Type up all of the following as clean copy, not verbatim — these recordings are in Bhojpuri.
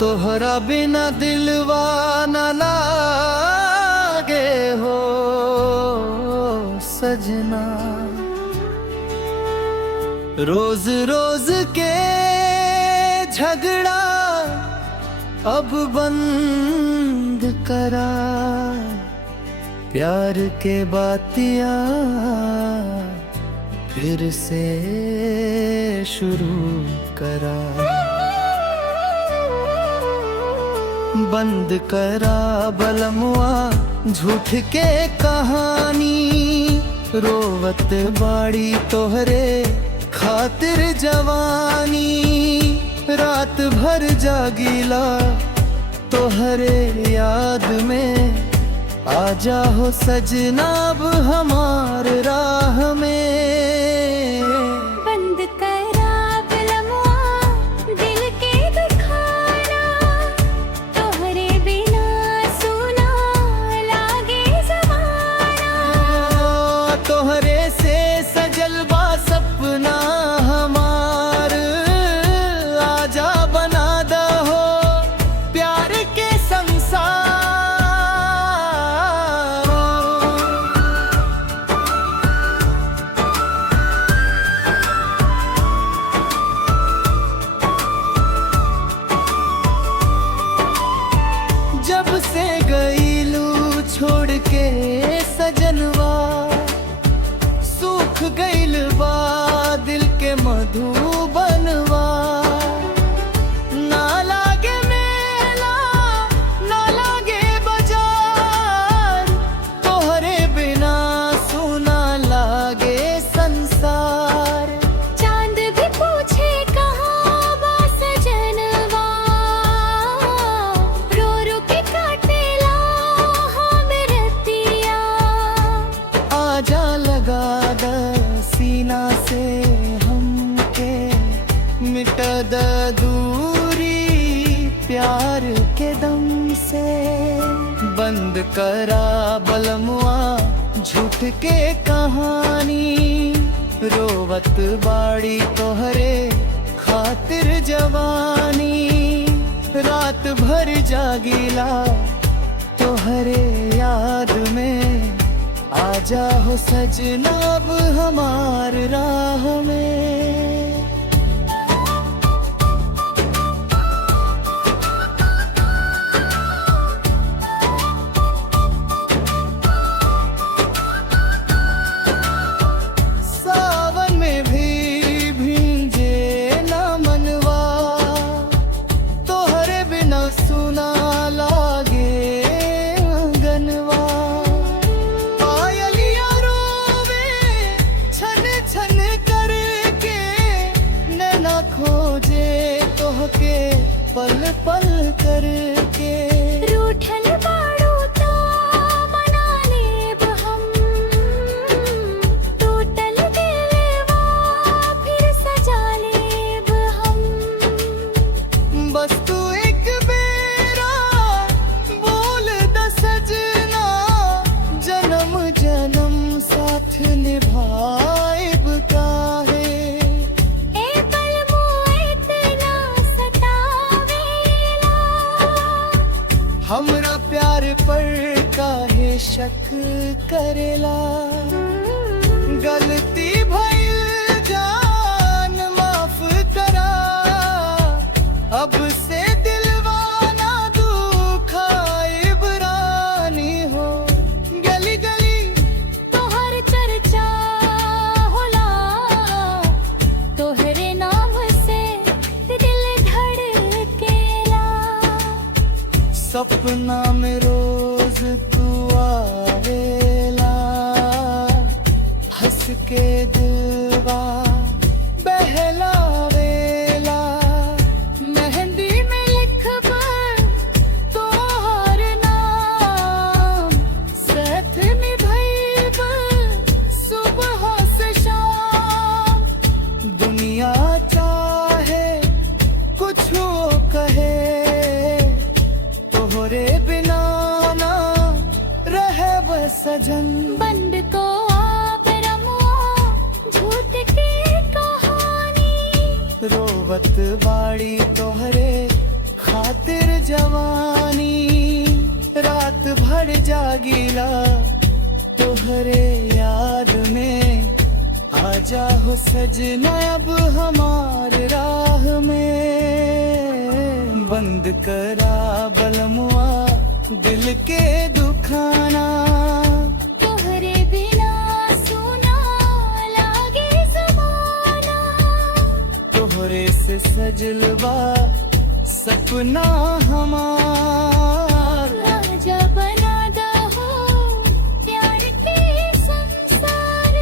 तोहरा बिना दिलवा न लागे हो सजना। रोज रोज के झगड़ा अब बंद करा, प्यार के बातियां फिर से शुरू करा। बंद करा बलमुआ झूठ के कहानी, रोवत बाड़ी तोहरे खातिर जवानी। रात भर जागीला तोहरे याद में, आजा हो सजना अब हमार राह में। बंद करा बलमुआ दिल के दुखाना, तोहरे बिना सुना लागे ज़माना। तोहरे से सजल बा सपना हमार, आजा बना दहो प्यार के संसार। जब से गईलू छोड़ के सजनवा, सूख गईल बा दिल के मधुबनवा। ना लागे मेला ना लागे बाजार, तोहरे बिना सुना लागे संसार। चांद भी पूछे कहाँ बा सजनवा, रो रो के काटेला हम रतिया। आजा लगा द सीना से हमके, मिटा द दूरी प्यार के दम से। बंद करा बलमुआ झूठ के कहानी, रोवत बाड़ी तोहरे खातिर जवानी। रात भर जागीला तोहरे याद में, आजा हो सजना अब हमार राह में। सावन में भी भींजे ना मनवा, तोहरे बिना सुना लागे आंगनवा। पायलिया रोवे छन छन करके, नैना खोजे तोहके पल पल करके। रूठल बाड़ू ता मना लेब हम, टूटल दिलवा फिर सजा लेब हम। बस तू एक बेरा बोल द सजना, जन्म जन्म साथ निभाएब काहे। ए बलमुआ इतना सतावेला, हमरा प्यार पर काहे शक करेला। गलती भइल जान माफ करा, अब से दिलवा ना दुखाइब रानी हो। गली गली तोहर चर्चा होला, तोहरे नाम से दिल धड़केला। सपना में रोज तू आवेला, हंस के दिलवा बहलावेला। मेहंदी में लिखब तोहर नाम, साथ निभाइब सुबह से शाम। दुनिया चाहे कुछ कहे, तोहरे बिना ना रहे बस सजन। बंद को आप रमुआ झूठ की कहानी, रोवत बाड़ी तोहरे खातिर जवानी रात भर जागीला तोहरे याद में आजा हो सजना अब हमार राह में बंद करा बलमुआ दिल के दुखाना तोहरे बिना सुना लागे ज़माना तोहरे से सजलवा सपना हमार राजा बना दो हो प्यार के संसार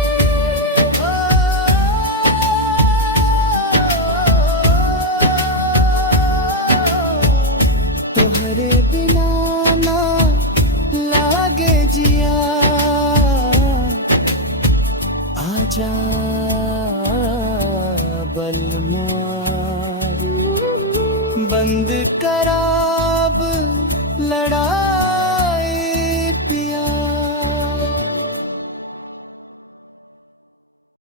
तोहरे बिना ना लागे जिया आजा बलमा बंद करा